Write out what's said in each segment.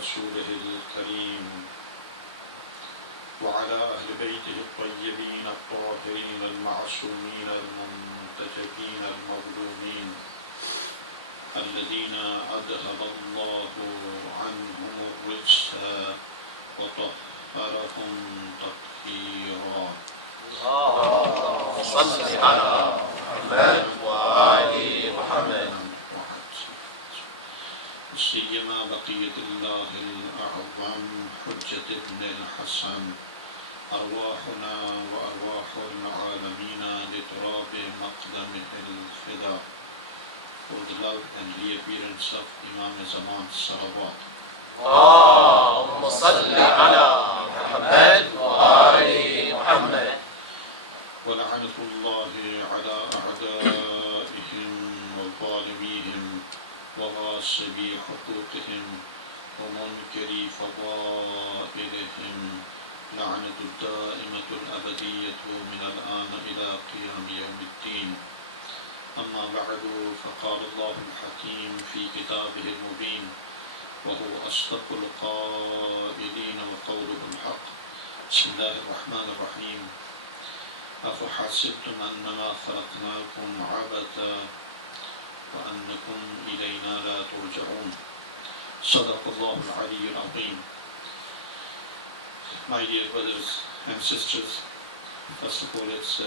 رسوله الكريم وعلى أهل بيته الطيبين الطاهرين المعصومين المنتجبين المظلومين الذين أذهب الله عنهم الرجس وطهرهم تطهيرا. اللهم صل على محمد وآل محمد. سيما بقية الله الأعظم حجة ابن الحسن أرواحنا وأرواح العالمين لتراب مقدمه الفداء. For the love and reappearance of Imam Zaman Sarawat. اللهم صل على محمد وآل محمد. ولعنة الله على أعدائهم وظالميهم وغاصبي حقوقهم ومنكري فضائلهم لعنة الدائمة الأبدية من الآن إلى قيام يوم الدين. أما بعد فقال الله الحكيم في كتابه المبين وهو أصدق القائلين وقوله الحق. بسم الله الرحمن الرحيم. أفحسبتم أنما خلقناكم عبثا وأنكم إلينا لا ترجعون. صدق الله العلي العظيم. My dear brothers and sisters, first of all it's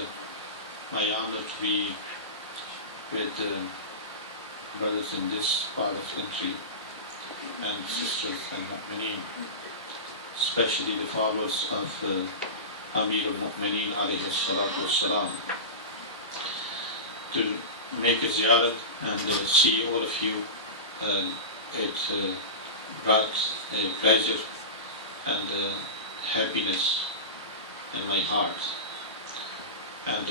my honor to be with brothers in this part of the country and sisters and mu'mineen, especially the followers of Amir al-Mu'mineen alayhi salatu wassalam, to make a ziyarat and see all of you. It brought a pleasure and happiness in my heart. And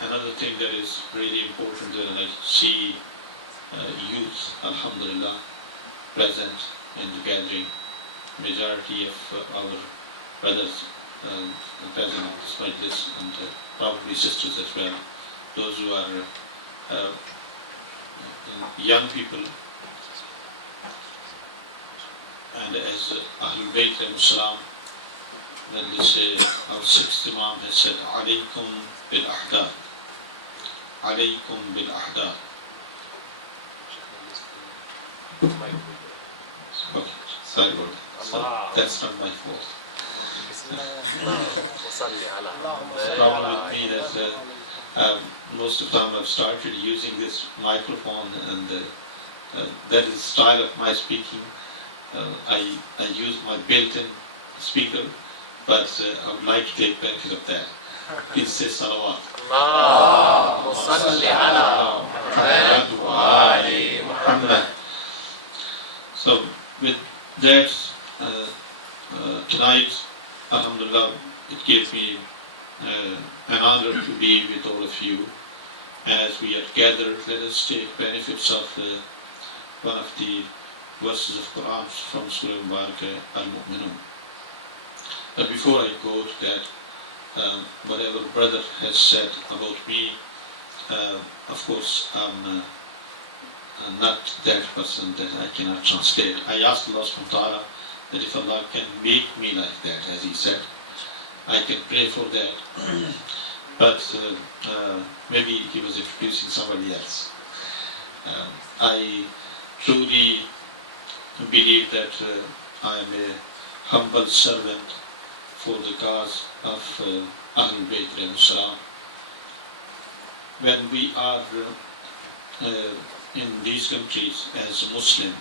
another thing that is really important when I see youth, alhamdulillah, present in the gathering. Majority of our brothers present despite this, and probably sisters as well. Those who are young people, and as Ahlul Bayt al-Salam, when they say, our sixth Imam has said, Alaykum bil-Ahdath. Alaykum bil-Ahdath. Okay, sorry about that. So that's not my fault. The problem with me that most of the time I've started using this microphone, and that is the style of my speaking. I use my built-in speaker, but I would like to take benefit of that. Please say salawat. اللهم صل على محمد وآل محمد. So with that, tonight, alhamdulillah, it gave me an honor to be with all of you. As we are gathered, let us take benefits of one of the verses of Quran from Surah Al-Barakah, Al-Mu'minun. But before I go to that, whatever brother has said about me, of course, I'm not that person that I cannot translate. I asked Allah subhanahu wa ta'ala that if Allah can make me like that, as He said, I can pray for that. But maybe He was introducing somebody else. I truly believe that I am a humble servant for the cause of Ahlul Bayt al-Salam. When we are in these countries as a Muslim,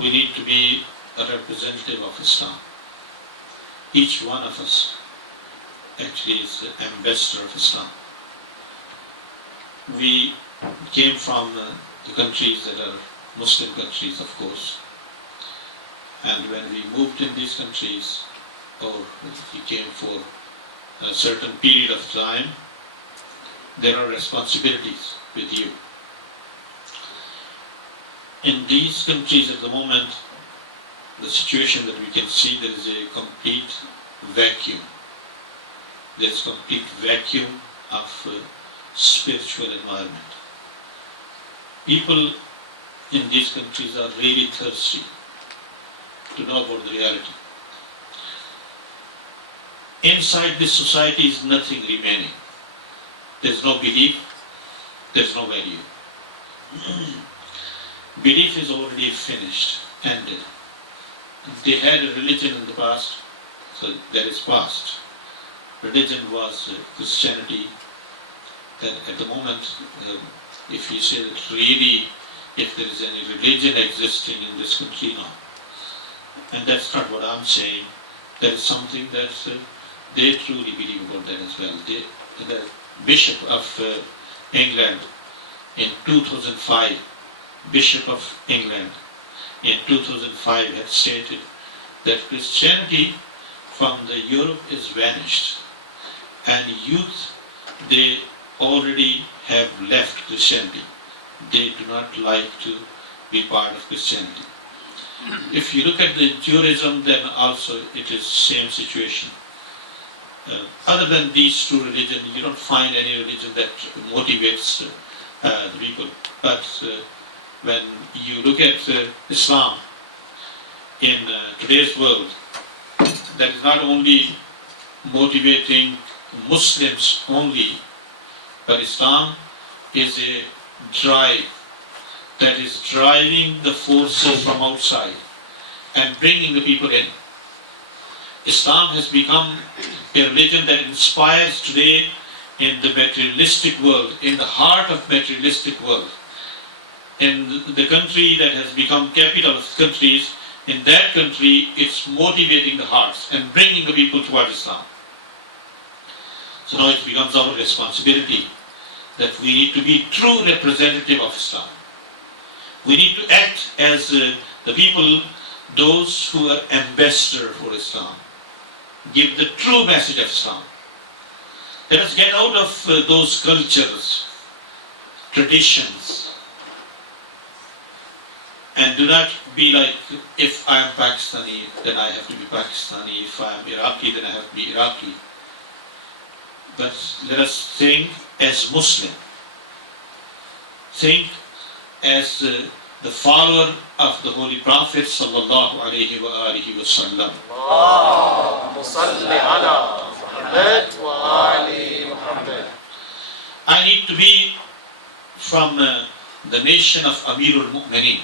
we need to be a representative of Islam. Each one of us actually is the ambassador of Islam. We came from the countries that are Muslim countries, of course. And when we moved in these countries, or we came for a certain period of time, there are responsibilities with you. In these countries at the moment, the situation that we can see, there is a complete vacuum. There is complete vacuum of spiritual environment. People in these countries are really thirsty to know about the reality. Inside this society is nothing remaining. There's no belief, there's no value. Belief is already finished, ended. They had a religion in the past, so that is past. Religion was Christianity. That at the moment, if you say that really, if there is any religion existing in this country now, and that's not what I'm saying, there is something that they truly believe about that as well. The Bishop of England in 2005, Bishop of England in 2005 had stated that Christianity from the Europe is vanished, and youth, they already have left Christianity. They do not like to be part of Christianity. If you look at the Judaism, then also it is same situation. Other than these two religions, you don't find any religion that motivates the people. But when you look at Islam in today's world, that is not only motivating Muslims only, but Islam is a drive that is driving the forces from outside and bringing the people in. Islam has become a religion that inspires today in the materialistic world, in the heart of materialistic world. In the country that has become capital of countries, in that country it's motivating the hearts and bringing the people toward Islam. So now it becomes our responsibility that we need to be true representative of Islam. We need to act as the people, those who are ambassador for Islam. Give the true message of Islam. Let us get out of those cultures, traditions, and do not be like, if I am Pakistani, then I have to be Pakistani. If I am Iraqi, then I have to be Iraqi. But let us think as Muslim. Think as the follower of the Holy Prophet sallallahu alaihi wasallam. Allahumma salli ala Muhammad wa ali Muhammad. I need to be from the nation of Amirul Mu'mineen,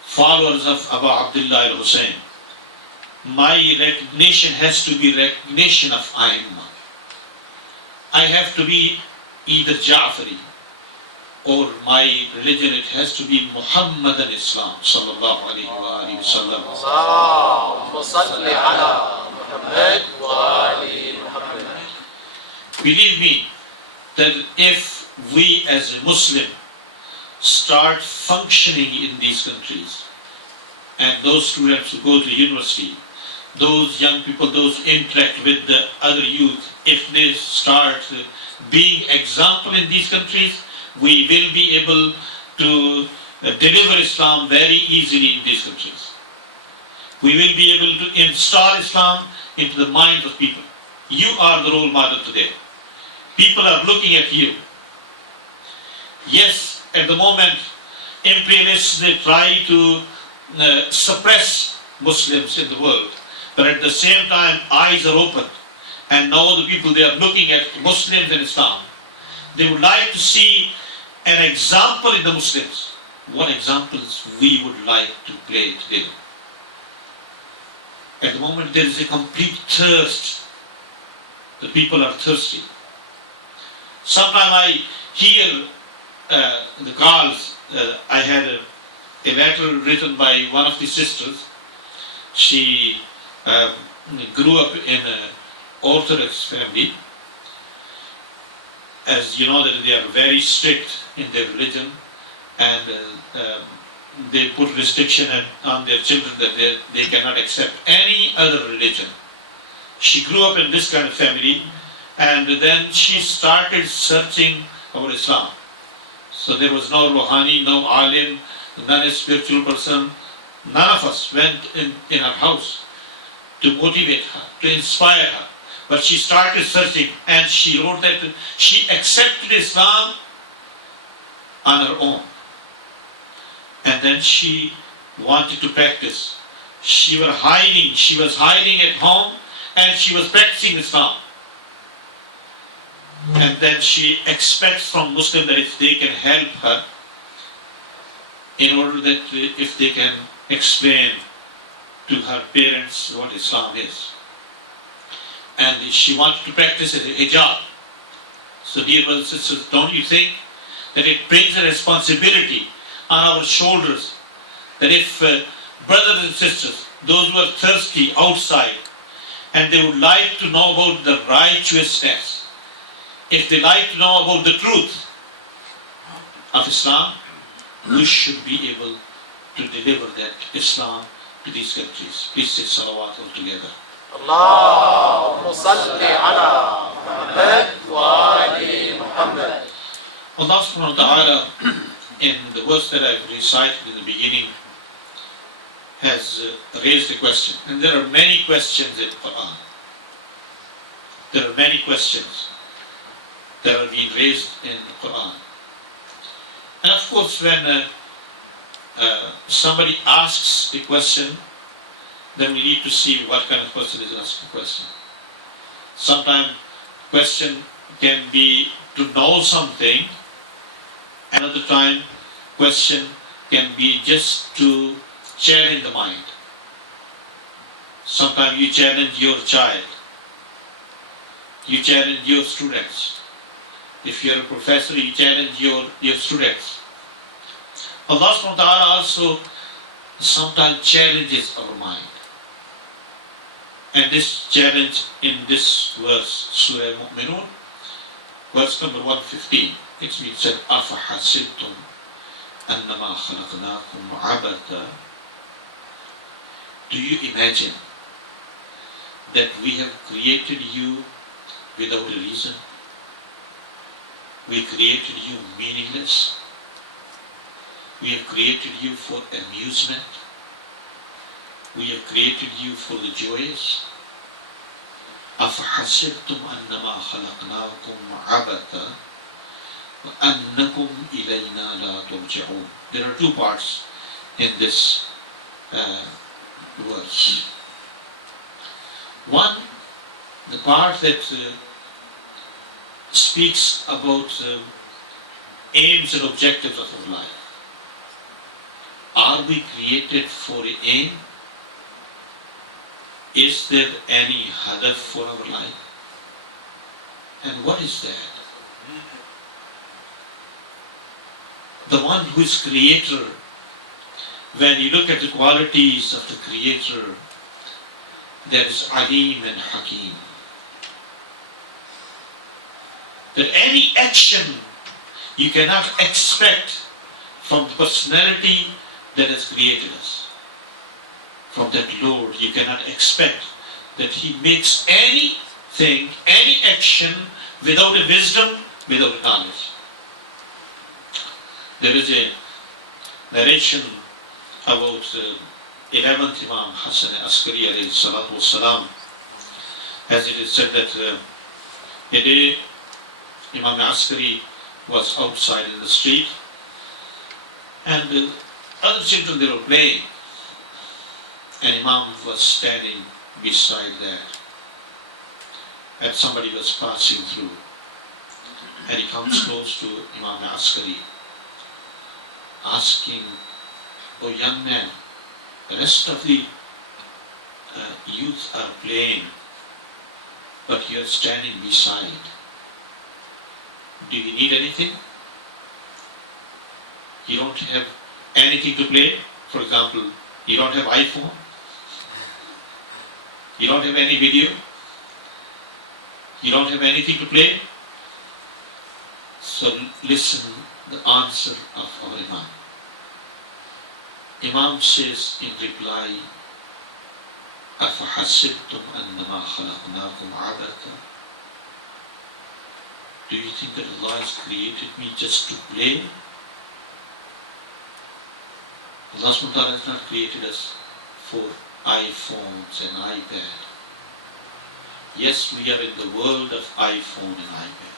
followers of Abu Abdullah al-Hussein. My recognition has to be recognition of Aimma. I have to be either Ja'fari, or my religion, it has to be Muhammadan Islam sallallahu alaihi wa sallam. Allahumma salli ala Muhammad wa ali Muhammad. Believe me that if we as a Muslim start functioning in these countries, and those students who go to university, those young people, those interact with the other youth, if they start being example in these countries, we will be able to deliver Islam very easily in these countries. We will be able to install Islam into the minds of people. You are the role model today. People are looking at you. Yes, at the moment, imperialists, they try to suppress Muslims in the world. But at the same time, eyes are open. And now the people, they are looking at Muslims and Islam. They would like to see an example in the Muslims. What examples we would like to play today? At the moment, there is a complete thirst. The people are thirsty. Sometimes I hear the calls. I had a letter written by one of the sisters. She grew up in an Orthodox family. As you know, that they are very strict in their religion, and they put restriction on their children that they cannot accept any other religion. She grew up in this kind of family, and then she started searching about Islam. So there was no Rouhani, no Alim, none a spiritual person. None of us went in her house to motivate her, to inspire her. But she started searching, and she wrote that she accepted Islam on her own. And then she wanted to practice. She was hiding at home, and she was practicing Islam. And then she expects from Muslims that if they can help her, in order that if they can explain to her parents what Islam is. And she wanted to practice a hijab. So dear brothers and sisters, don't you think that it brings a responsibility on our shoulders that if brothers and sisters, those who are thirsty outside, and they would like to know about the righteousness, if they like to know about the truth of Islam, we should be able to deliver that Islam to these countries. Please say salawat all together. Allahumma salli ala Muhammad wa ali Muhammad. Allah subhanahu wa ta'ala, in the verse that I've recited in the beginning, has raised a question. And there are many questions in Quran. There are many questions that are being raised in the Quran. And of course, when somebody asks a question, then we need to see what kind of person is asking the question. Sometimes question can be to know something, another time question can be just to challenge the mind. Sometimes you challenge your child, you challenge your students. If you are a professor, you challenge your students. Allah subhanahu wa ta'ala also sometimes challenges our mind. And this challenge in this verse, Surah Mu'minun, verse number 115, it means that أَفَحَسِبْتُمْ أَنَّمَا خَلَقْنَاكُمْ عَبَثًا. Do you imagine that we have created you without a reason? We created you meaningless. We have created you for amusement. We have created you for the joyous. أَفَحَسِبْتُمْ أَنَّمَا خَلَقْنَاكُمْ عَبَثًا وَأَنَّكُمْ إِلَيْنَا لَا تُرْجَعُونَ. There are two parts in this verse. One, the part that speaks about aims and objectives of our life. Are we created for an aim? Is there any hadaf for our life? And what is that? The one who is creator, when you look at the qualities of the creator, there is Alim and Hakim. That any action you cannot expect from the personality that has created us. From that Lord, you cannot expect that He makes anything, any action without a wisdom, without a knowledge. There is a narration about 11th Imam Hassan Askari alayhi salatu wassalam, as it is said that a day Imam Askari was outside in the street, and other children, they were playing, and Imam was standing beside that, and somebody was passing through, and he comes close to Imam Askari, asking, "Oh young man, the rest of the youth are playing, but you are standing beside. Do you need anything? You don't have anything to play? For example, you don't have iPhone? You don't have any video? You don't have anything to play?" So listen the answer of our Imam. Imam says in reply, أَفَحَسِبْتُمْ أَنَّمَا خَلَقْنَاكُمْ عَبَثًا. Do you think that Allah has created me just to play? Allah subhanahu wa ta'ala has not created us for iPhones and iPad. Yes, we are in the world of iPhone and iPad,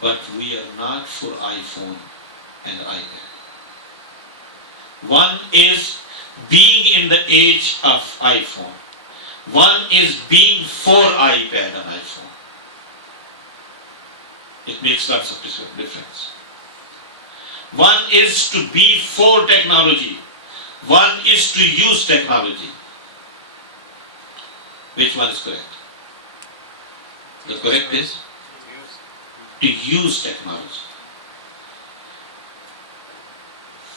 but we are not for iPhone and iPad. One is being in the age of iPhone. One is being for iPad and iPhone. It makes lots of difference. One is to be for technology. One is to use technology. Which one is correct? The correct is to use technology.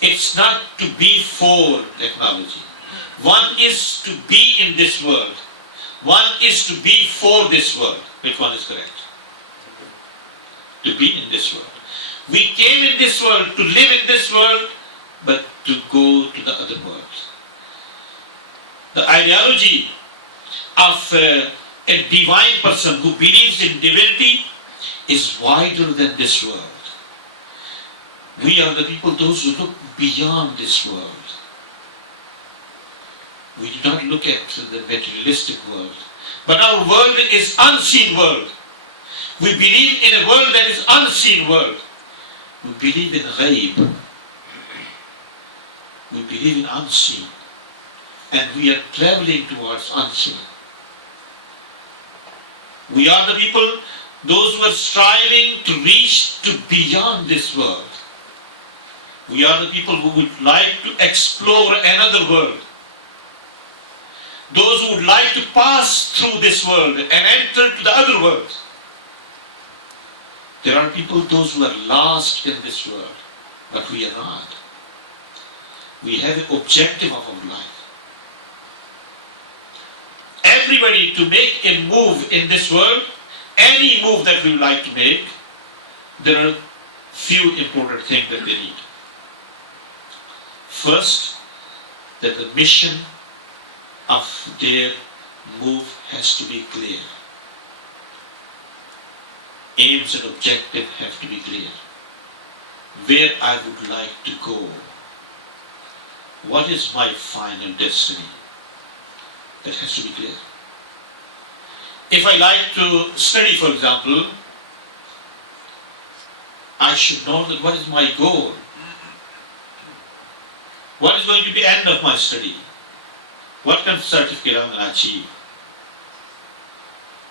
It's not to be for technology. One is to be in this world. One is to be for this world. Which one is correct? To be in this world. We came in this world to live in this world, but to go to the other world. The ideology of a divine person who believes in divinity is wider than this world. We are the people, those who look beyond this world. We do not look at the materialistic world. But our world is unseen world. We believe in a world that is unseen world. We believe in ghaib. We believe in unseen. And we are traveling towards unseen. We are the people, those who are striving to reach to beyond this world. We are the people who would like to explore another world. Those who would like to pass through this world and enter to the other world. There are people, those who are lost in this world, but we are not. We have an objective of our life. Everybody to make a move in this world, any move that we would like to make, there are few important things that they need. First, that the mission of their move has to be clear. Aims and objectives have to be clear. Where I would like to go. What is my final destiny? That has to be clear. If I like to study, for example, I should know that what is my goal. What is going to be the end of my study? What kind of certificate I am going to achieve?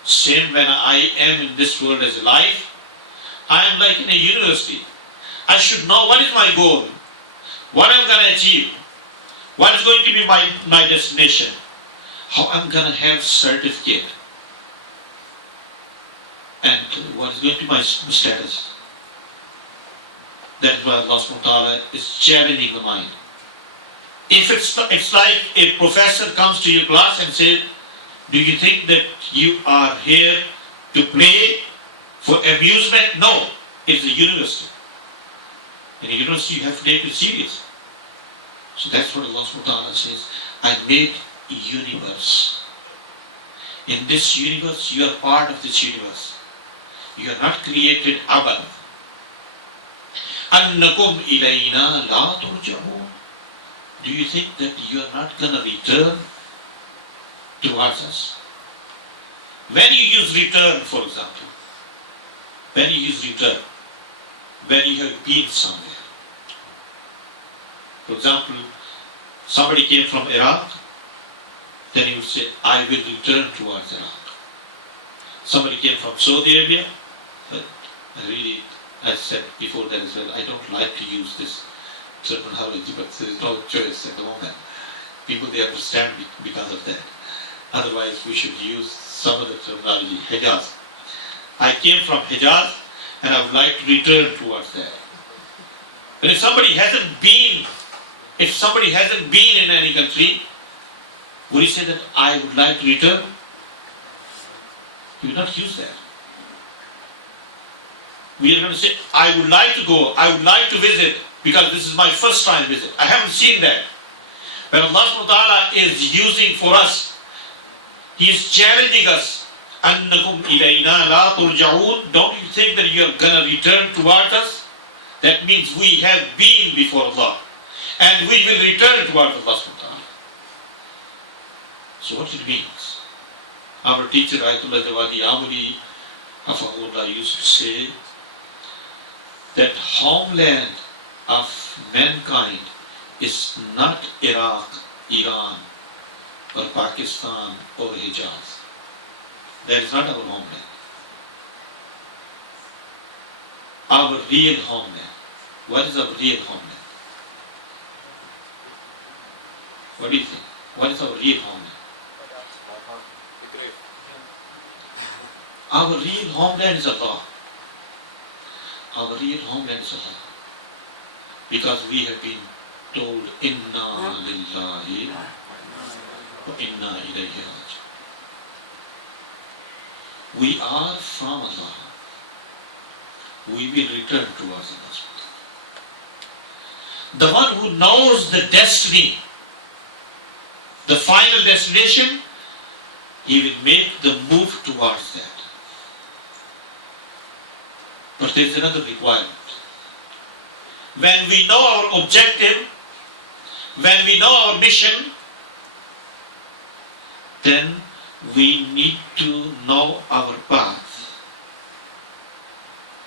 Same when I am in this world as a life, I am like in a university. I should know what is my goal, what I am going to achieve, what is going to be my destination, how I am going to have certificate, and what is going to be my status. That is why Allah subhanahu wa ta'ala is challenging the mind. If it's like a professor comes to your class and says, do you think that you are here to play for amusement? No, it's a university. In a university you have to take it serious. So that's what Allah subhanahu wa ta'ala says. I made a universe. In this universe, you are part of this universe. You are not created abad. Annakum ilayna la turja'un. Do you think that you are not going to return towards us? When you use return, for example, when you use return, when you have been somewhere. For example, somebody came from Iraq, then he would say, I will return towards Iraq. Somebody came from Saudi Arabia, but really, as I said before that as well, I don't like to use this terminology, but there is no choice at the moment. People, they understand because of that. Otherwise, we should use some other terminology. Hijaz. I came from Hijaz, and I would like to return towards that. But if somebody hasn't been in any country, would he say that I would like to return? He would not use that. We are going to say, I would like to go, I would like to visit, because this is my first time visit. I haven't seen that. When Allah subhanahu wa ta'ala is using for us, He is challenging us. أَنَّكُمْ إِلَيْنَا لَا تُرْجَعُونَ. Don't you think that you are going to return towards us? That means we have been before Allah. And we will return towards Allah subhanahu wa ta'ala. So what it means? Our teacher, Ayatollah Jawadi Amuri, Hafahullah, used to say that homeland of mankind is not Iraq, Iran, or Pakistan, or Hijaz. That is not our homeland. Our real homeland. What is our real homeland? What do you think? What is our real homeland? Our real homeland is Allah. Our real homeland is Allah. Because we have been told, Inna lillahi wa inna ilayhi raji'un. We are from Allah. We will return towards Allah. The one who knows the destiny, the final destination, he will make the move towards that. But there is another requirement. When we know our objective, when we know our mission, then we need to know our path.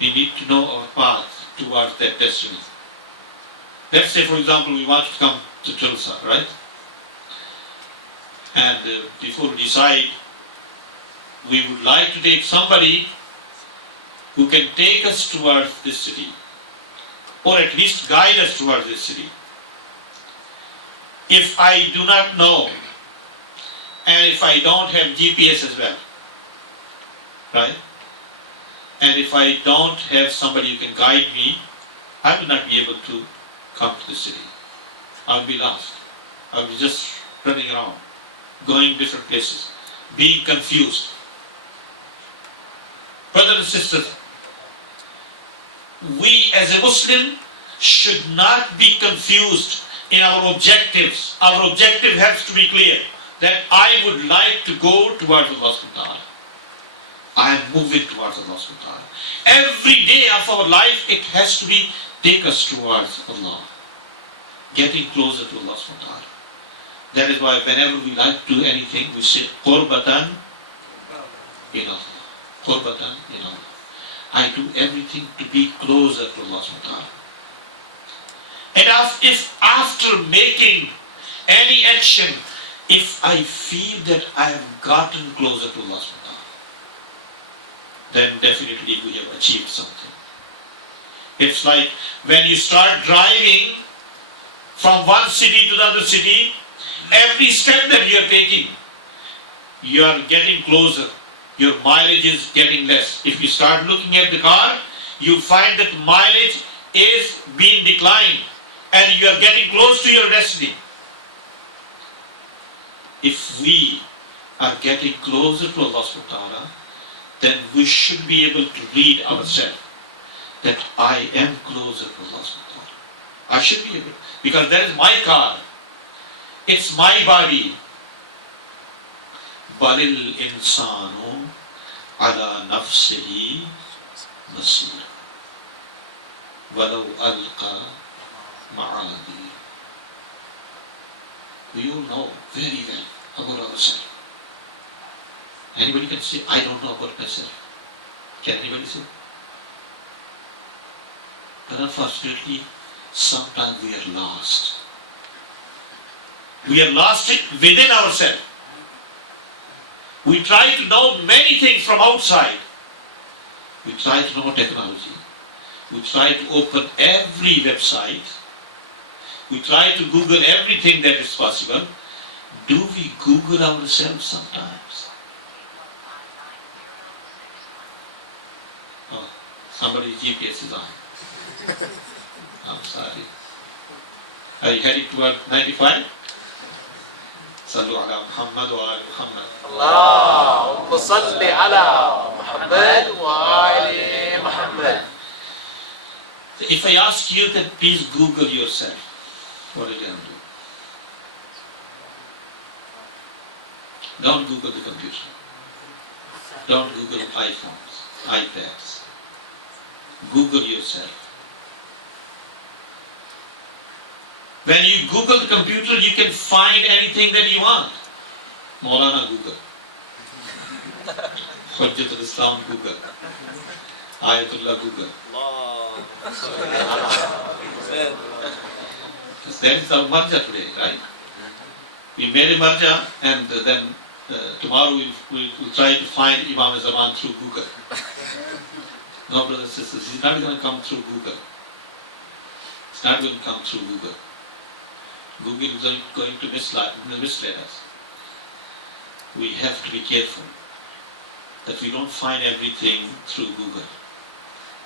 We need to know our path towards that destiny. Let's say, for example, we want to come to Jalsa, right? And before we decide, we would like to take somebody who can take us towards this city, or at least guide us towards this city. If I do not know, and if I don't have GPS as well, right? And if I don't have somebody who can guide me, I will not be able to come to the city. I will be lost. I will be just running around, going different places, being confused. Brothers and sisters, we as a Muslim should not be confused in our objectives. Our objective has to be clear, that I would like to go towards Allah subhanahu wa ta'ala. I am moving towards Allah subhanahu wa ta'ala. Every day of our life, it has to be take us towards Allah, getting closer to Allah subhanahu wa ta'ala. That is why whenever we like to do anything, we say qurbatan ilallah. Qurbatan ilallah. I do everything to be closer to Allah subhanahu wa ta'ala. And if after making any action, if I feel that I have gotten closer to Allah subhanahu wa ta'ala, then definitely we have achieved something. It's like when you start driving from one city to the other city, every step that you are taking, you are getting closer. Your mileage is getting less. If you start looking at the car, you find that mileage is being declined and you are getting close to your destiny. If we are getting closer to Allah subhanahu wa ta'ala, then we should be able to read ourselves that I am closer to Allah subhanahu wa ta'ala. I should be able, because that is my car. It's my body. Balil insanu ala nafsihi basira walau alqa ma'adi. We all know very well about ourselves. Anybody can say, I don't know about myself. Can anybody say? But unfortunately, sometimes we are lost. We are lost within ourselves. We try to know many things from outside. We try to know technology. We try to open every website. We try to Google everything that is possible. Do we Google ourselves sometimes? Oh, somebody's GPS is on. I'm sorry. Are you heading toward 95? Sallu ala Muhammad wa ala Muhammad. Allahumma salli ala Muhammad wa ali Muhammad. If I ask you that please Google yourself, what are you going to do? Don't Google the computer. Don't Google iPhones, iPads. Google yourself. When you Google the computer, you can find anything that you want. Maulana Google. Hujjatul Islam Google. Ayatullah Google. Because that is our marja today, right? We made a marja, and then tomorrow we'll try to find Imam Zaman through Google. No, brothers and sisters, he's not going to come through Google. It's not going to come through Google. Google is going to mislead us. We have to be careful that we don't find everything through Google.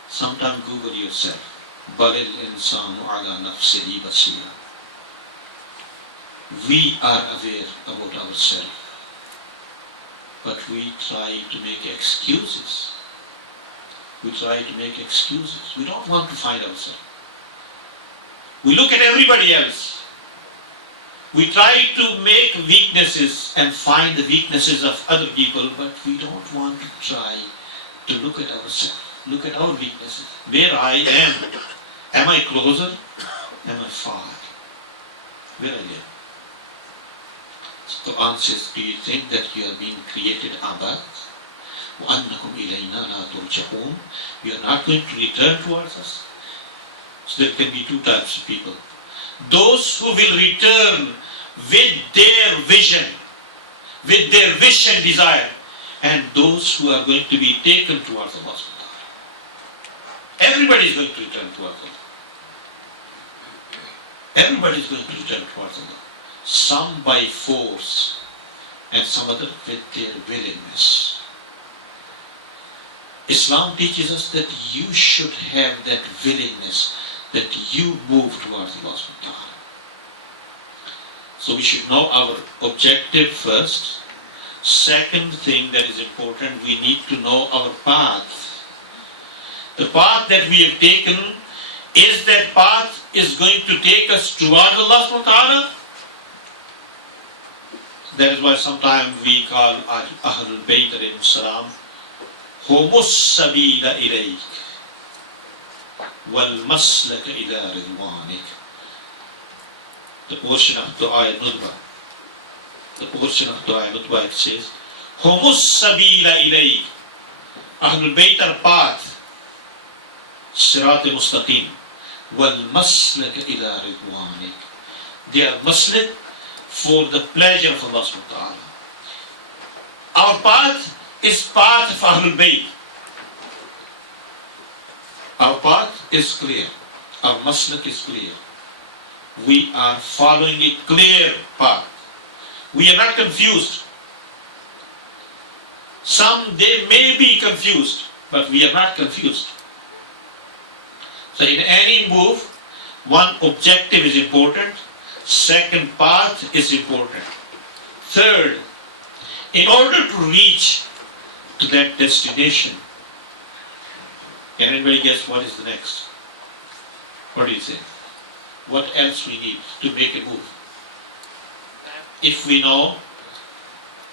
Sometimes Google yourself. بَلِ الْإِنسَانُ عَلَى نَفْسِهِ بَصِيرًا. We are aware about ourselves, but we try to make excuses. We try to make excuses. We don't want to find ourselves. We look at everybody else. We try to make weaknesses and find the weaknesses of other people, but we don't want to try to look at ourselves, look at our weaknesses. Where I am. Am I closer? Am I far? Where I am. So the answer is, do you think that you are being created abad? وَأَنَّكُمْ إِلَيْنَا لَا تُرْجَعُونَ. You are not going to return towards us. So there can be two types of people. Those who will return with their vision, with their wish and desire, and those who are going to be taken towards Allah. Everybody is going to return towards Allah. Everybody is going to return towards Allah. Some by force, and some other with their willingness. Islam teaches us that you should have that willingness, that you move towards Allah subhanahu wa ta'ala. So we should know our objective first. Second thing that is important, we need to know our path. The path that we have taken, is that path is going to take us towards Allah subhanahu wa ta'ala? That is why sometimes we call Ahlul Bayt alayhim salam Humus sabila ilayk wal maslaka ila ridwanik. The portion of Dua Nutbah. The portion of Dua Nutbah, it says, Humus sabila ilayk. Ahlul Bayt are path, Sirat Mustaqim, wal maslaka ila ridwanik. They are maslak for the pleasure of Allah subhanahu wa ta'ala. Our path is path of Ahlul Bayt. Our path is clear. Our maslak is clear. We are following a clear path. We are not confused. Some, they may be confused, but we are not confused. So in any move, one objective is important. Second, path is important. Third, in order to reach to that destination, can anybody guess what is the next? What do you say? What else we need to make a move? If we know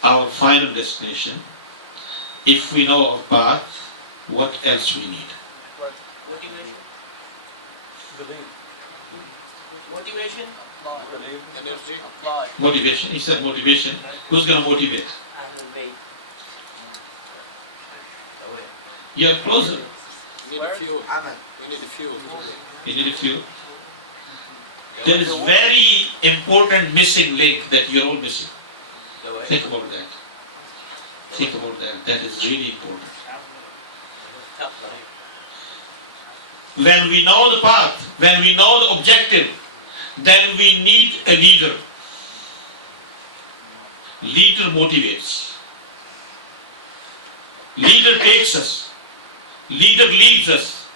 our final destination, if we know our path, what else we need? Motivation. Believe. Motivation. Believe. Energy. Apply. Motivation. He said motivation. Who's going to motivate? Ahlul Bayt. You're closer. You need a fuel. You need a fuel. You need a few. There is very important missing link that you're all missing. Think about that. Think about that. That is really important. When we know the path, when we know the objective, then we need a leader. Leader motivates. Leader takes us. Leader leads us.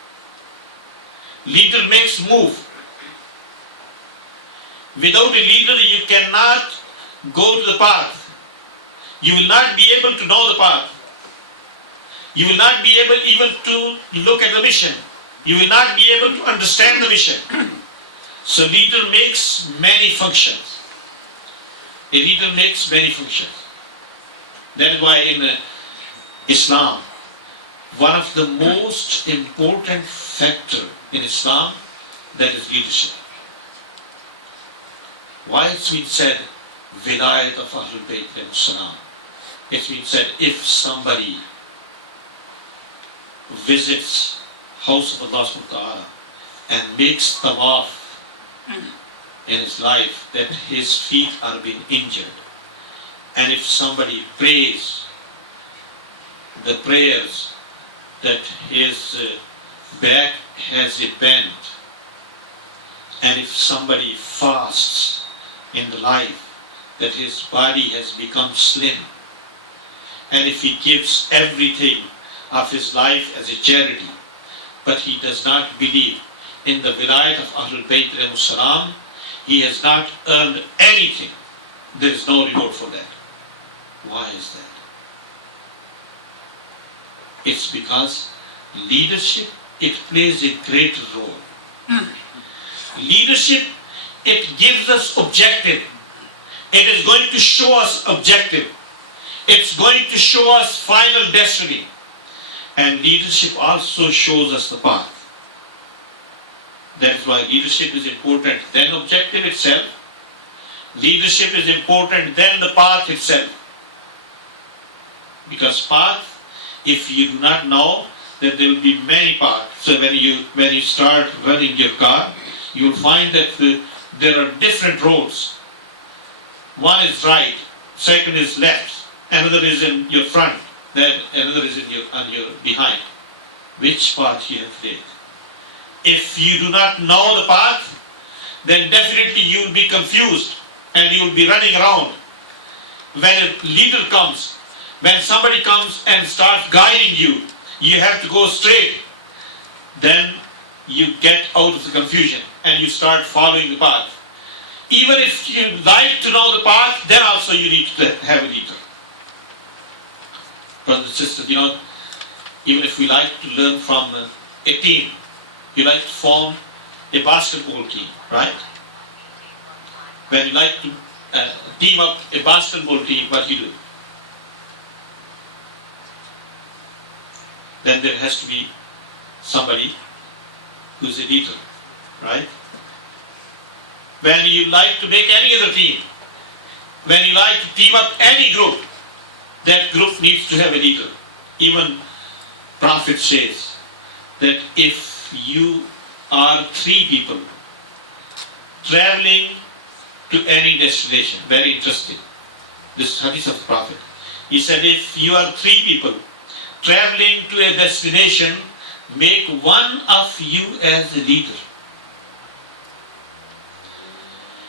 Leader makes move. Without a leader, you cannot go to the path. You will not be able to know the path. You will not be able even to look at the mission. You will not be able to understand the mission. So leader makes many functions. A leader makes many functions. That is why in Islam, one of the most important factor in Islam, that is leadership. Why it's been said, Vilayat of Ahlul Bayt alayhim salam. It's been said, if somebody visits house of Allah subhanahu wa ta'ala and makes tawaf in his life that his feet are being injured. And if somebody prays the prayers that his back has a bend, and if somebody fasts in the life that his body has become slim, and if he gives everything of his life as a charity, but he does not believe in the wilayat of Ahlul Bayt alayhimus salam, he has not earned anything. There is no reward for that. Why is that? It's because leadership, it plays a great role. Leadership, it gives us objective. It is going to show us objective. It's going to show us final destiny. And leadership also shows us the path. That is why leadership is important than objective itself. Leadership is important than the path itself. Because path, if you do not know, that there will be many paths. So when you start running your car, you will find that there are different roads. One is right, second is left, another is in your front, then another is on your behind. Which path you have to take? If you do not know the path, then definitely you will be confused and you will be running around. When a leader comes, when somebody comes and starts guiding you, you have to go straight. Then you get out of the confusion and you start following the path. Even if you like to know the path, then also you need to have a leader. Brothers and sisters, even if we like to learn from a team, you like to form a basketball team, right? When you like to team up a basketball team, what do you do? Then there has to be somebody who's a leader, right? When you like to make any other team, when you like to team up any group, that group needs to have a leader. Even Prophet says that if you are 3 people traveling to any destination, very interesting, this hadith of the Prophet, he said if you are 3 people traveling to a destination, make one of you as a leader.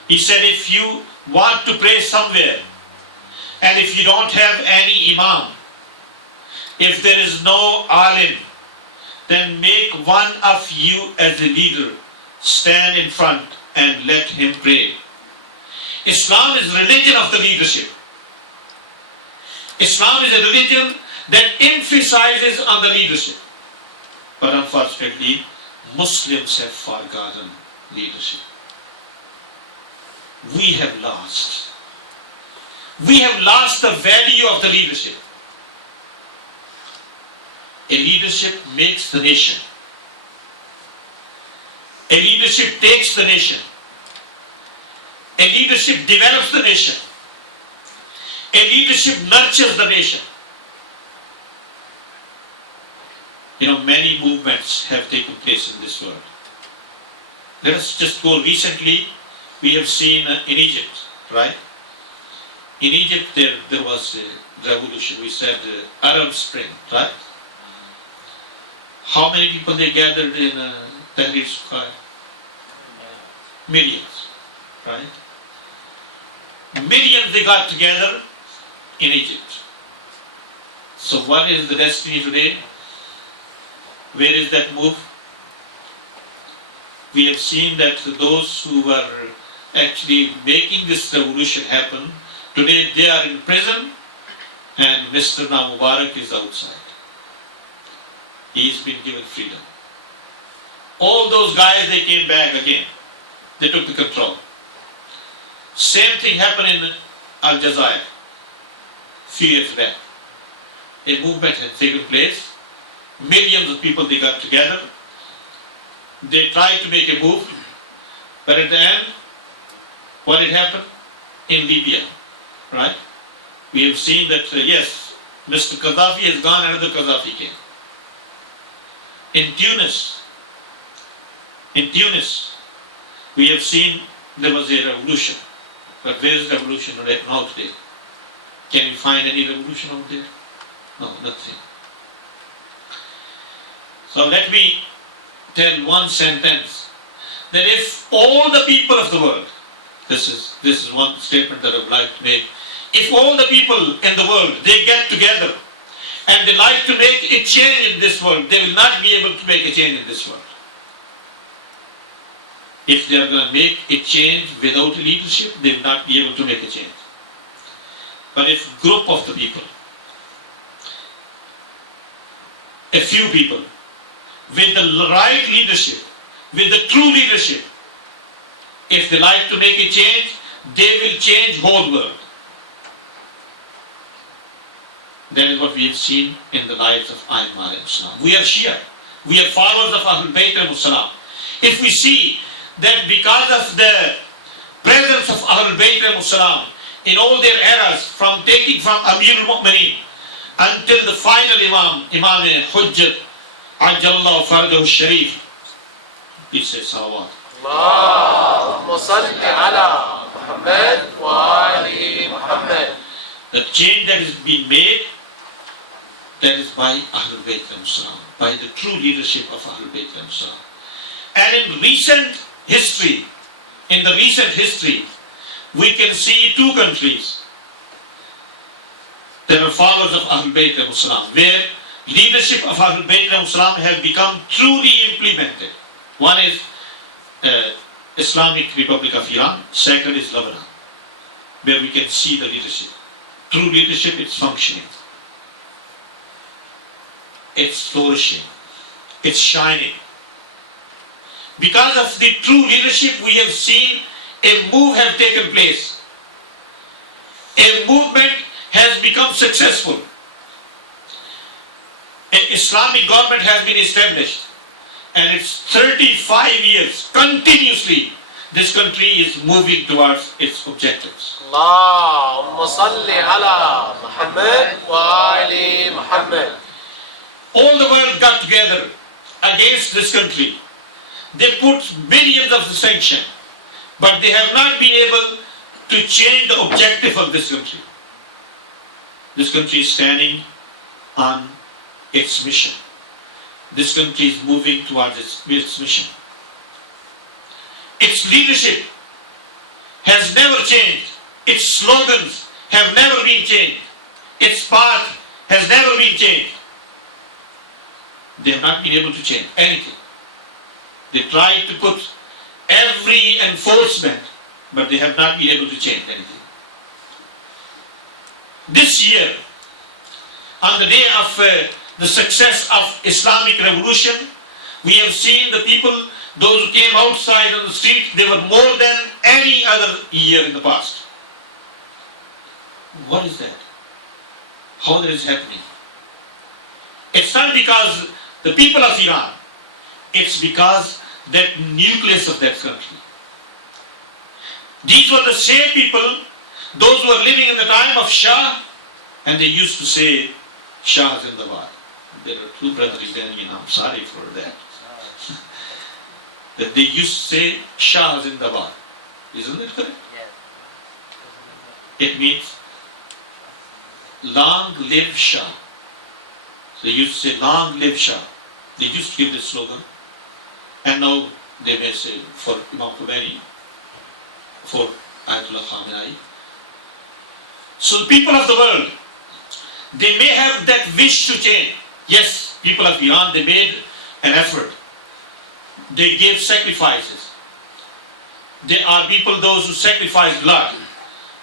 He said if you want to pray somewhere and if you don't have any imam, if there is no alim, then make one of you as a leader stand in front and let him pray. Islam is religion of the leadership. Islam is a religion that emphasizes on the leadership. But unfortunately, Muslims have forgotten leadership. We have lost. We have lost the value of the leadership. A leadership makes the nation. A leadership takes the nation. A leadership develops the nation. A leadership nurtures the nation. Many movements have taken place in this world. Let us just go recently, we have seen in Egypt, right? In Egypt there was a revolution, we said Arab Spring, right? How many people they gathered in Tahrir Square? Millions, right? Millions they got together in Egypt. So what is the destiny today? Where is that move? We have seen that those who were actually making this revolution happen, today they are in prison and Mr. Mubarak is outside. He's been given freedom. All those guys, they came back again. They took the control. Same thing happened in Aljazair a few years back. A movement had taken place. Millions of people, they got together. They tried to make a move. But at the end, what had happened? In Libya, right? We have seen that, yes, Mr. Gaddafi has gone, another Gaddafi came. In Tunis, we have seen there was a revolution. But where is revolution now today? Can you find any revolution out there? No, nothing. So let me tell one sentence, that if all the people of the world, this is one statement that I would like to make, if all the people in the world, they get together and they like to make a change in this world, they will not be able to make a change in this world. If they are going to make a change without leadership, they will not be able to make a change. But if a group of the people, a few people, with the right leadership, with the true leadership, if they like to make a change, they will change whole world. That is what we have seen in the lives of Aimar and Salam. We are Shia. We are followers of Ahlul Bayt and Salam. If we see that because of the presence of Ahlul Bayt and Salam in all their eras, from taking from Amir al-Mu'mineen until the final Imam Hujjat, Ajjallahu Fardahu Sharif, he says salawat. Allahumma salli ala Muhammad wa ali Muhammad. The change that is being made, that is by Ahlul Bayt and Salam, by the true leadership of Ahlul Bayt and Salam. And in the recent history, we can see two countries that are followers of Ahlul Bayt and Salam, where leadership of Ahlul Bayt and Salam have become truly implemented. One is Islamic Republic of Iran, second is Lebanon, where we can see the leadership. True leadership is functioning. It's flourishing. It's shining. Because of the true leadership, we have seen a move have taken place. A movement has become successful. An Islamic government has been established. And it's 35 years continuously this country is moving towards its objectives. Allahumma salli ala Muhammad wa ali Muhammad. All the world got together against this country. They put billions of sanctions, but they have not been able to change the objective of this country. This country is standing on its mission. This country is moving towards its mission. Its leadership has never changed. Its slogans have never been changed. Its path has never been changed. They have not been able to change anything. They tried to put every enforcement, but they have not been able to change anything. This year, on the day of the success of Islamic revolution, we have seen the people, those who came outside on the street, they were more than any other year in the past. What is that? How that is happening? It's not because the people of Iran, it's because that nucleus of that country. These were the same people, those who were living in the time of Shah, and they used to say, Shah Zindabad. There are two brothers and I'm sorry for that. That they used to say Shah Zindabad. Isn't it correct? Yes. It means long live Shah. So they used to say long live Shah. They used to give this slogan. And now they may say for Imam Khomeini, for Ayatollah Khamenei. So the people of the world, they may have that wish to change. Yes, people of Iran, they made an effort. They gave sacrifices. They are people, those who sacrificed blood.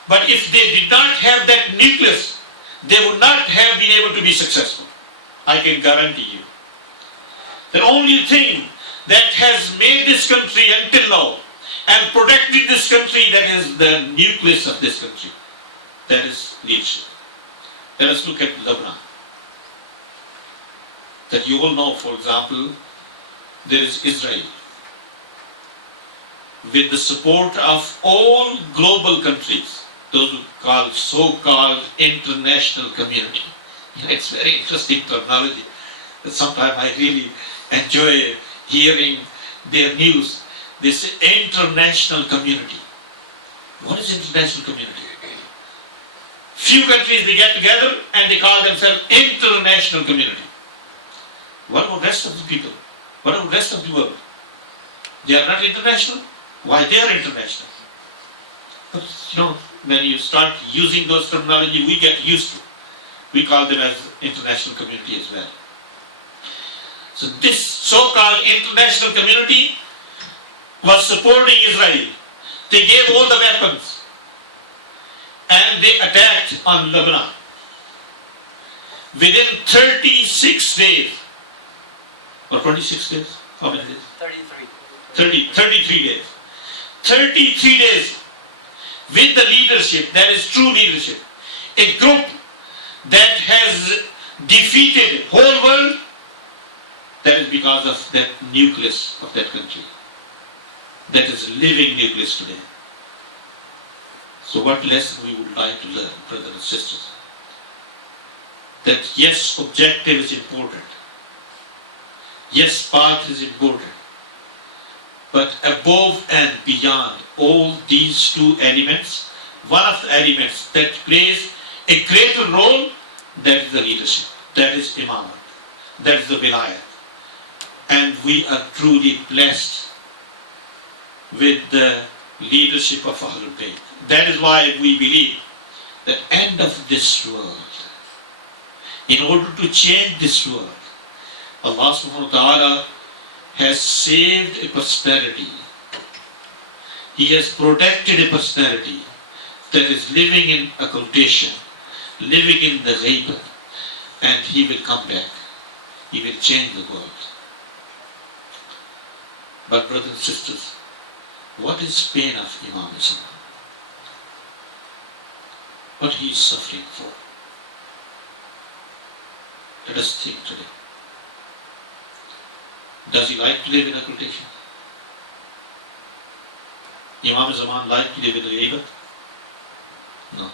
But if they did not have that nucleus, they would not have been able to be successful. I can guarantee you. The only thing that has made this country until now and protected this country, that is the nucleus of this country. That is leadership. Let us look at Lebanon. That you all know, for example, there is Israel. With the support of all global countries, those who call so-called international community. It's very interesting terminology. Sometimes I really enjoy hearing their news. This international community. What is international community? Few countries, they get together and they call themselves international community. What about the rest of the people? What about the rest of the world? They are not international? Why they are international? But when you start using those terminology, we get used to. We call them as international community as well. So this so-called international community was supporting Israel. They gave all the weapons and they attacked on Lebanon. Within 36 days, or 26 days, how many days? 33 days. 33 days with the leadership, that is true leadership. A group that has defeated whole world, that is because of that nucleus of that country. That is living nucleus today. So what lesson we would like to learn, brothers and sisters? That yes, objective is important. Yes, path is important. But above and beyond all these two elements, one of the elements that plays a greater role, that is the leadership, that is imam, that is the wilayah. And we are truly blessed with the leadership of Ahlul Bayt. That is why we believe the end of this world, in order to change this world, Allah subhanahu wa ta'ala has saved a posterity. He has protected a posterity that is living in occultation, living in the ghaiba, and he will come back. He will change the world. But brothers and sisters, what is pain of Imamism? What he is suffering for? Let us think today. Does he like to live in occultation? Imam Zaman like to live in ghaibat? No.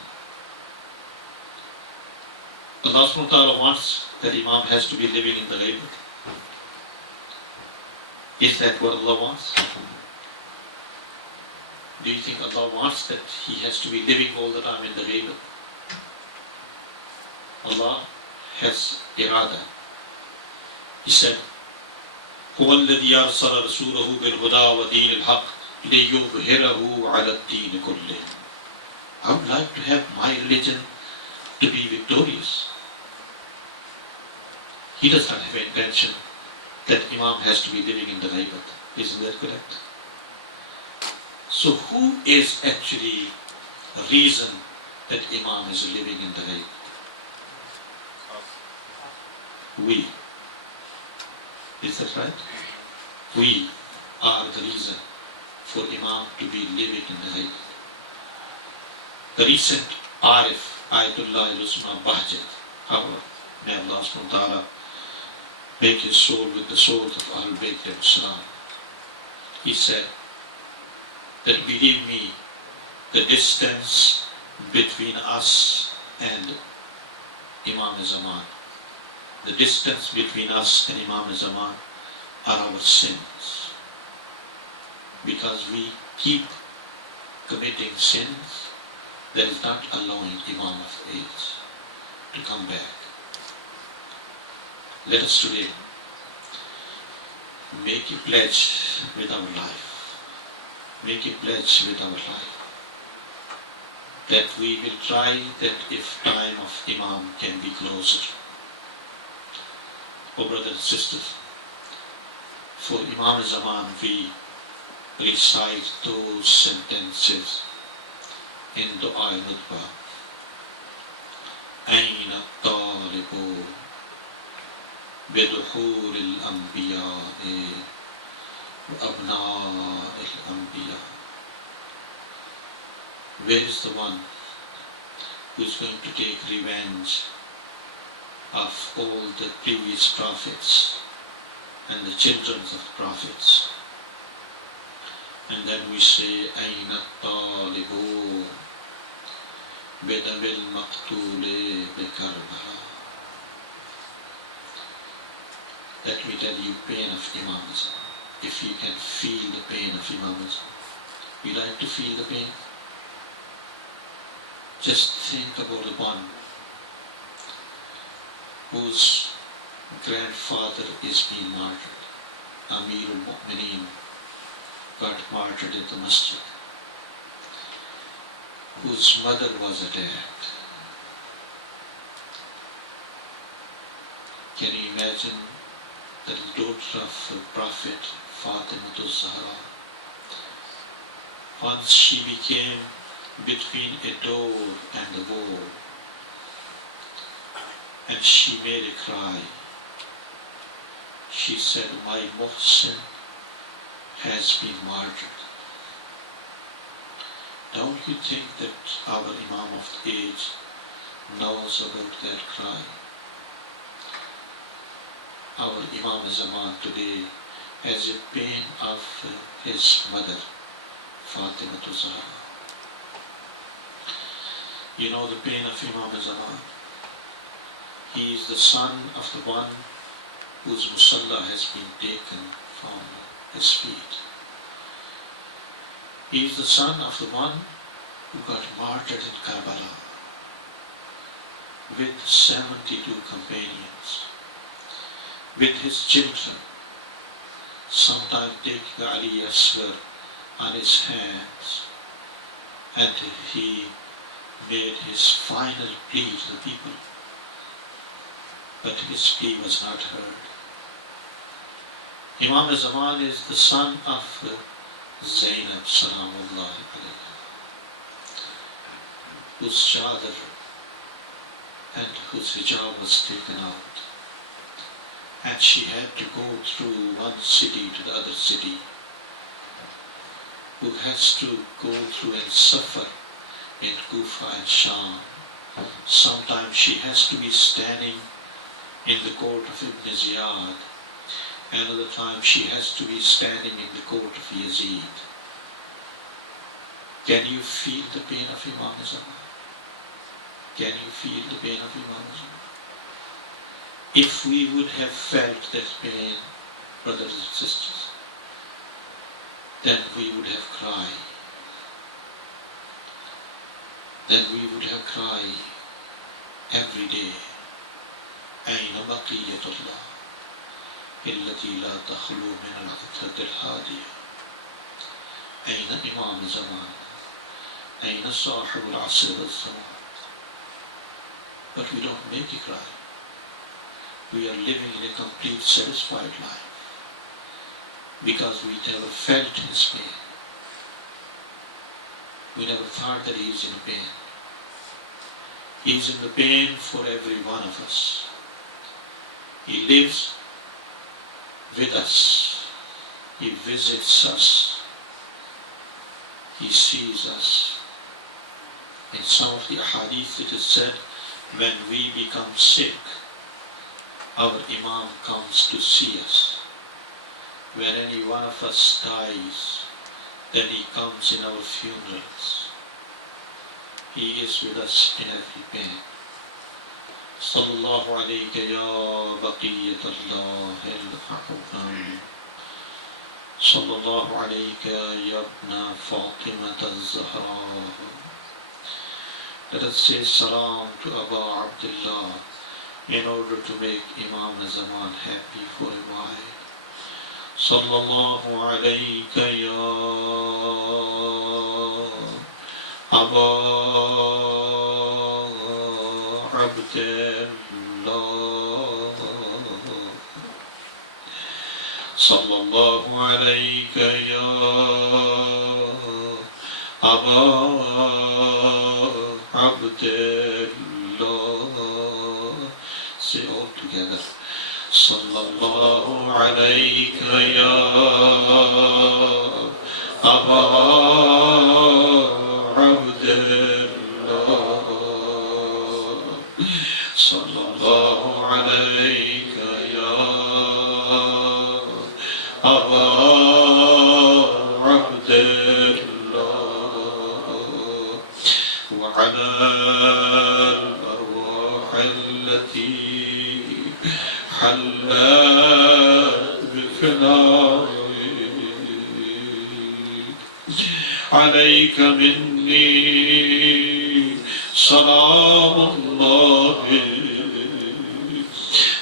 Allah subhanahu wa ta'ala wants that Imam has to be living in the ghaibat. Is that what Allah wants? Do you think Allah wants that he has to be living all the time in the ghaibat? Allah has irada. He said, هو الذي أرسل رسوله بالهدى ودين الحق ليظهره على الدين كله. I would like to have my religion to be victorious. He does not have an intention that Imam has to be living in the ghaibat. Isn't that correct? So who is actually the reason that Imam is living in the ghaibat? We. Is that right? We are the reason for Imam to be living in the ghaibat. The recent Arif, Ayatollah Usman Bahjat, however, may Allah subhanahu wa ta'ala make his soul with the souls of Ahlul Bayt al-Salam. He said that believe me, the distance between us and Imam Zaman, the distance between us and Imam Zaman are our sins. Because we keep committing sins that is not allowing Imam of age to come back. Let us today make a pledge with our life. Make a pledge with our life that we will try that if time of Imam can be closer. Oh brothers and sisters, for Imam Zaman we recite those sentences in Dua Nudba. Aina talibu بدحور الأنبياء وأبناء الأنبياء. Where is the one who is going to take revenge of all the previous prophets and the children of the prophets? And then we say, أين الطالب بدم المقتول بكربلاء. Let me tell you pain of Imamism. If you can feel the pain of Imamism, you like to feel the pain? Just think about the one whose grandfather is being martyred. Amir al-Mu'mineen got martyred in the masjid, whose mother was attacked. Can you imagine the daughter of the Prophet Fatima Zahra? Once she became between a door and the wall, and she made a cry. She said, my Muhsin has been martyred. Don't you think that our Imam of the age knows about that cry? Our Imam Zaman today has a pain of his mother, Fatima Zahra. You know the pain of Imam Zaman? He is the son of the one whose musalla has been taken from his feet. He is the son of the one who got martyred in Karbala with 72 companions, with his children, sometimes taking the Ali Asghar on his hands, and he made his final plea to the people, but his plea was not heard. Imam Zaman is the son of Zainab Salamullahi alayha, whose chadar and whose hijab was taken out, and she had to go through one city to the other city, who has to go through and suffer in Kufa and Sham. Sometimes she has to be standing in the court of Ibn Ziyad, another time she has to be standing in the court of Yazid. Can you feel the pain of Imam Zaman? Can you feel the pain of Imam Zaman? If we would have felt that pain, brothers and sisters, then we would have cried. Then we would have cried every day. أين بقية الله التي لا تخلو من العطرة الهادية أين إمام زمان أين صاحب العصر والزمان. But we don't make it cry. We are living in a complete satisfied life because we never felt his pain. We never thought that he is in pain. He is in the pain for every one of us. He lives with us. He visits us. He sees us. In some of the ahadith it is said, when we become sick, our Imam comes to see us. When any one of us dies, then he comes in our funerals. He is with us in every pain. Sallallahu alayka ya baqiyat Allah al-ahkam. Sallallahu alayka ya ibna Fatima al-Zahra. Let us say salam to Abu Abdullah in order to make Imam Zaman happy for a while. Sallallahu alayka ya Abu Abdullah. Sallallahu alayka ya Abu Abdullah. Say all together. Sallallahu alayka ya Abu Abdullah. Sallallahu alayka ya Abu Abdullah. Wa ala al-arwah allati حلت بفنائك عليك مني سلام الله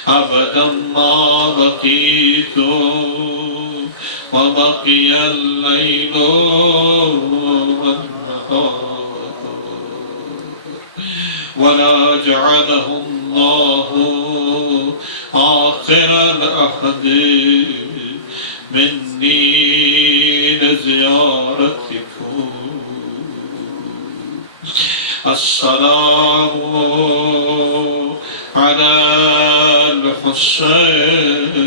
أبدا ما بقيت وبقي الليل والنهار ولا جعله الله آخر الأحد مني لزيارتكم السلام على الحسين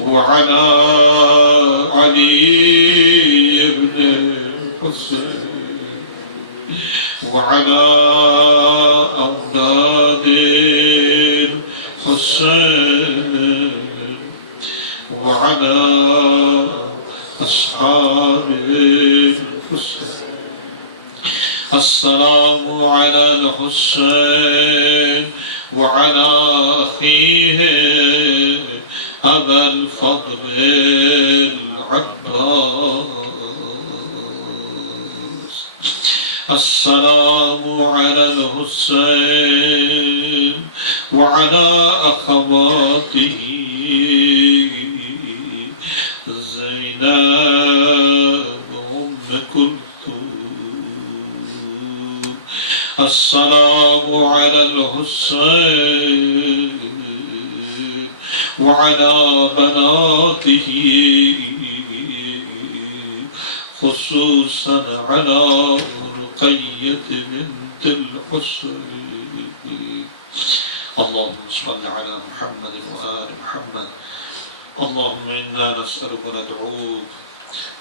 وعلى علي بن الحسين وعلى أولاد الحسين وعلى أصحاب الحسين السلام على الحسين وعلى أخيه أبا الفضل العباس السلام على الحسين وعلى أخواته زينب أم كلثوم السلام على الحسين وعلى بناته خصوصا على رقية بنت الحسين اللهم صل على محمد وآل محمد اللهم إنا نسألك وندعوك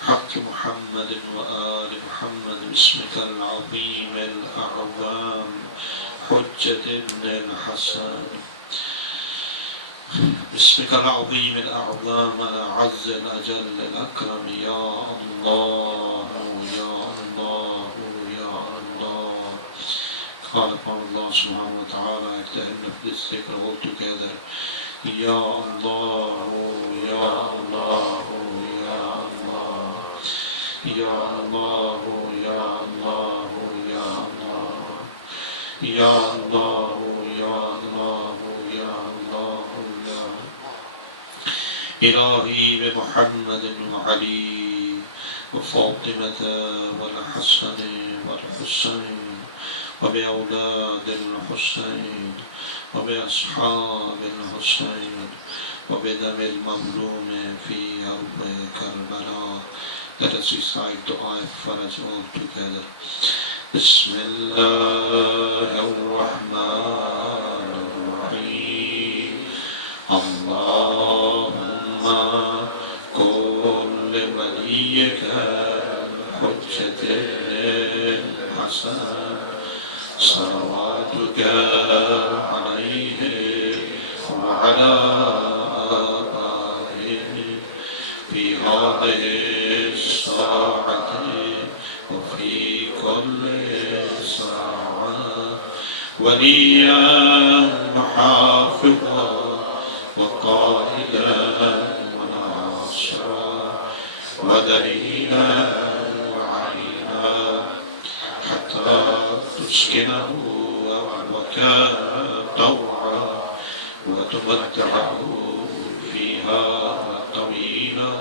حق محمد وآل محمد باسمك العظيم الأعظم حجة ابن الحسن باسمك العظيم الأعظم الأعز الأجل الأكرم يا الله يا الله يا الله. قال Allah subhanahu wa ta'ala at the end of this zikr all together, Ya Allah, Ya Allah, Ya Allah, Ya Allah, Ya Allah, Ya Allah, Ya Allah, Ya Allah, Ya Allah, Ya إلهي بمحمد وعلي وفاطمة والحسن والحسين وبأولاد الحسين وبأصحاب الحسين وبدم المظلوم في أرض كربلاء. Let us recite dua for us all together. بسم الله الرحمن الرحيم. اللهم كن لوليك الحجة الحسن صلواتك عليه وعلى آله في هذه الساعة وفي كل ساعة وليا محافظا وقائدا وناصرا ودليلا وعينا حتى تسكنه أرضك طوعا وتمتعه فيها طويلا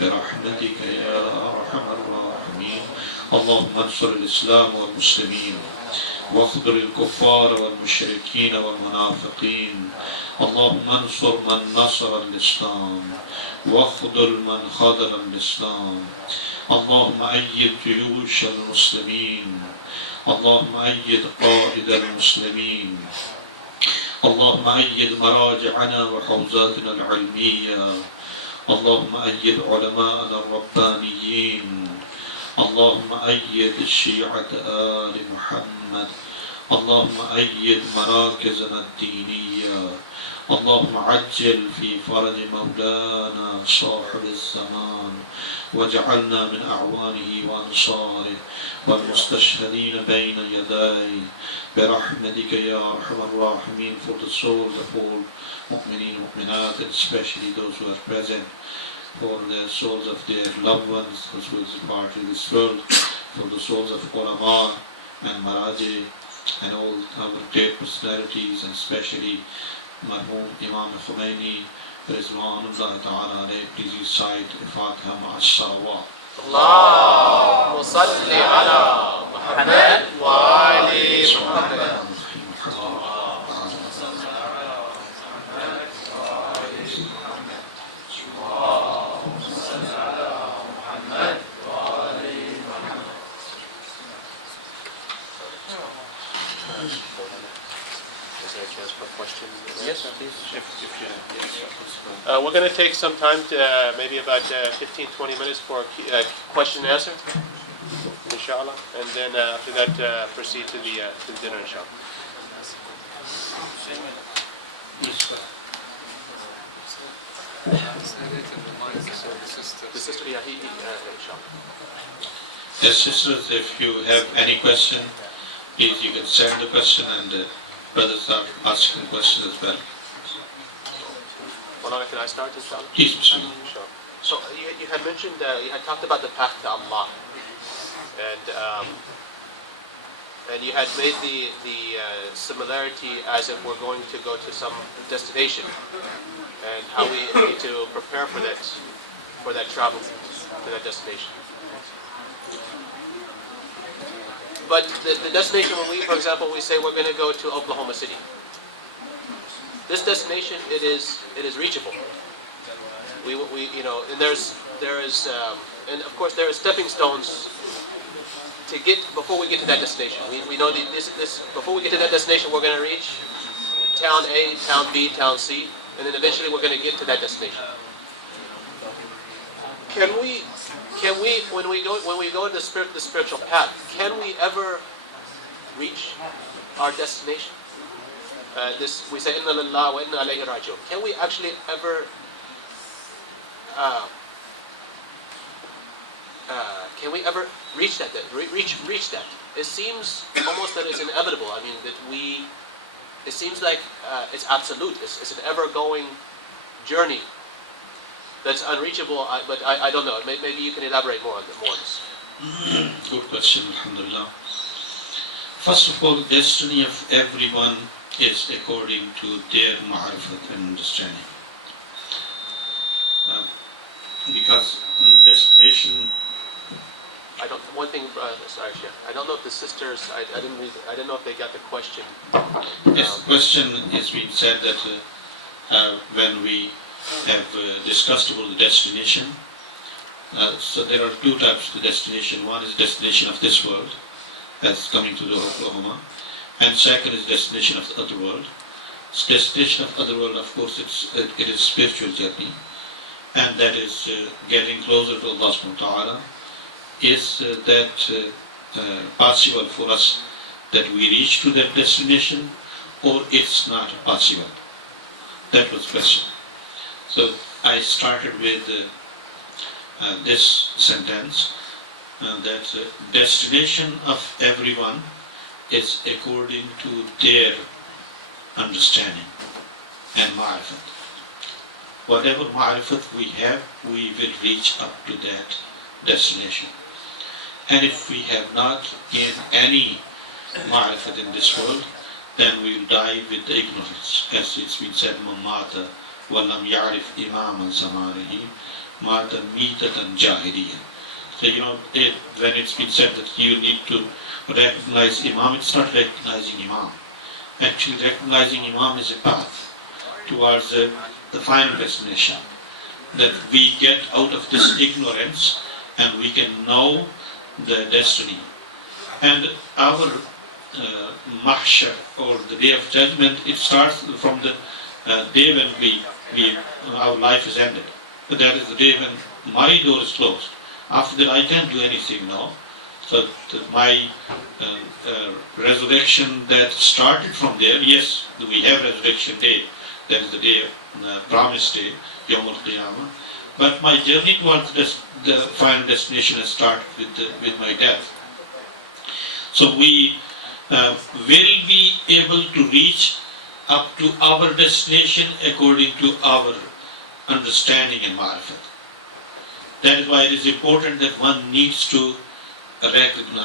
برحمتك يا أرحم الراحمين. اللهم انصر الإسلام والمسلمين واخذل الكفار والمشركين والمنافقين. اللهم انصر من نصر الإسلام واخذل من خذل الإسلام. اللهم أيد جيوش المسلمين. اللهم أيد قائد المسلمين. اللهم أيد مراجعنا وحوزاتنا العلمية. اللهم أيد علماءنا الربانيين. اللهم أيد الشيعة آل محمد. اللهم أيد مراكزنا الدينية. اللهم عجل في فرج مولانا صاحب الزمان واجعلنا من أعوانه وأنصاره والمستشهدين بين يديه برحمتك يا أرحم الراحمين. For the souls of all mu'mineen, mu'minat, and especially those who are present, for the souls of their loved ones, those who will depart in this world, for the souls of ulama and maraji and all our great personalities, and especially Marhum Imam Khomeini, Rizwanullah Ta'ala alayhi. Please recite Fatiha ma'as salawat. اللهم صل على محمد وآل محمد. Yes, please. We're going to take some time, to, maybe about 15-20 minutes for a question and answer, inshallah, and then after that proceed to the dinner, inshallah. The sister, yeah, inshallah. Yes, sisters, if you have any question, please you can send the question, and brothers are asking questions as well. Well, can I start, inshallah? Please, Bismillah. Sure. So you had mentioned, you had talked about the path to Allah, and you had made the similarity as if we're going to go to some destination, and how we need to prepare for that travel to that destination. But the destination, when we, for example, we say we're going to go to Oklahoma City. This destination, it is reachable. We you know, and there is and of course there are stepping stones to get before we get to that destination. We know this before we get to that destination, we're going to reach town A, town B, town C, and then eventually we're going to get to that destination. Can we when we go in the spiritual path, can we ever reach our destination? We say inna lillahi wa inna ilayhi raji'un. Can we actually ever reach that? Reach that? It seems almost that it's inevitable. I mean it seems like it's absolute. It's an ever-going journey that's unreachable. But I don't know. Maybe you can elaborate more on this. Good question, alhamdulillah. First of all, the destiny of everyone is according to their ma'rifat and understanding. Because destination... One thing, sorry, Sheikh. I don't know if the sisters, I didn't know if they got the question. Yes, the question is being said that when we have discussed about the destination, so there are two types of destination. One is destination of this world, that's coming to the Oklahoma, and second is destination of the other world. So destination of the other world, of course, it is spiritual journey, and that is getting closer to Allah subhanahu wa ta'ala. Is that possible for us that we reach to that destination, or it's not possible? That was the question. So I started with this sentence, that destination of everyone is according to their understanding and ma'rifat. Whatever ma'rifat we have, we will reach up to that destination. And if we have not gained any ma'rifat in this world, then we will die with ignorance. As it's been said, مَمَّاتَ وَلَمْ يَعْرِفْ إِمَامًا زَمَانِهِ مَاتَ مِيتَةً جَاهِلِيًّا. So when it's been said that you need to recognize Imam, it's not recognizing Imam. Actually, recognizing Imam is a path towards the final destination. That we get out of this ignorance and we can know the destiny. And our mahshar, or the day of judgment, it starts from the day when our life is ended. But that is the day when my door is closed. After that I can't do anything now. So my resurrection that started from there, yes, we have resurrection day. That is the day, promised day, Yawm al-Qiyamah. But my journey towards the final destination has started with my death. So we will be able to reach up to our destination according to our understanding and ma'rifat. That is why it is important that one needs to الراتب